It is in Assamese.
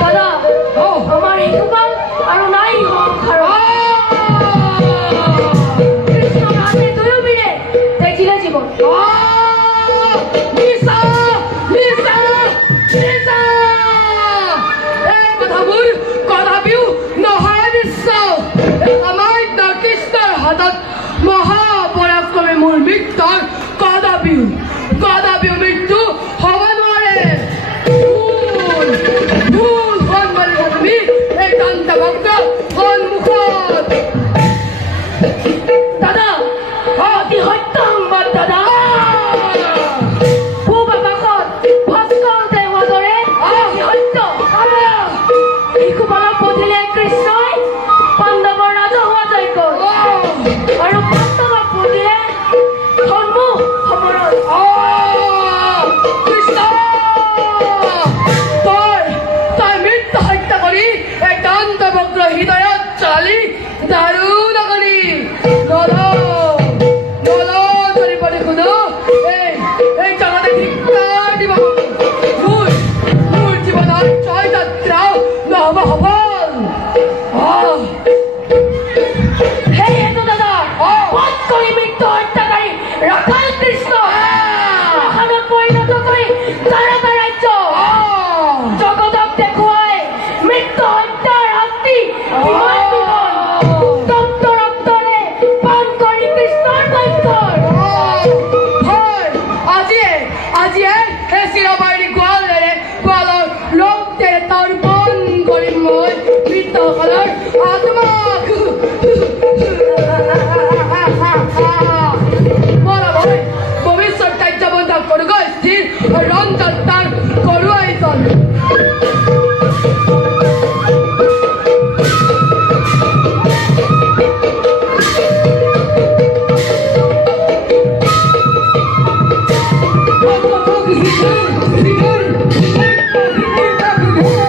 দাদা আমার ইকুবাল আর নাই কৃষ্ণ হাতে দুয়ো মিলে দেখিলে জীবন মহাপরাক্রমে মূল মৃত্যুর কদাপিও মৃত্যু হওয়া নোৱাৰে ভুল সন্মানে তুমি এই কান্তা ভক্ত সন্মুখত দাদা অতি সত্য সংবাদ দাদা পূব আকাশত ভস্কৰ দেহৰ দৰে অতি সত্য ইকুবালক পঠিলে কৃষ্ণই পাণ্ডৱৰ ৰাজহুৱা যজ্ঞ আৰু পাণ্ডৱক পঠিলে সন্মুখ সমৰত কৃষ্ণ তই মৃত্যু হত্যা কৰি এই কান্ত ভক্ত হৃদয়ত চালি দাৰুণ কৰি এই জগতে ধিক্কাৰ দিব মোৰ জীৱনৰ জয় যাত্ৰাও নহ'ব সফল সেইটো দাদা বধ কৰি মৃত্যু হত্যাকাৰী ৰাখাল কৃষ্ণ ৰাখালত পৰিণত কৰি তাৰকা ৰাজ্য জগতক দেখুৱাই মৃত্যু হত্যাৰ শাস্তি বিমান বিমান তপ্ত ৰক্তৰে পান কৰি কৃষ্ণৰ বৈঠৰ আজিয়ে সেই চিৰবাৰী গোৱালৰ লোকতেৰে তৰ্পণ কৰিম মই মৃতসকলৰ আত্মাক ভৱিষ্যত কাৰ্যবন্ধ কৰোগৈ স্থিৰ ৰঞ্জত্তাৰ কৰো আয়োজন Vamos,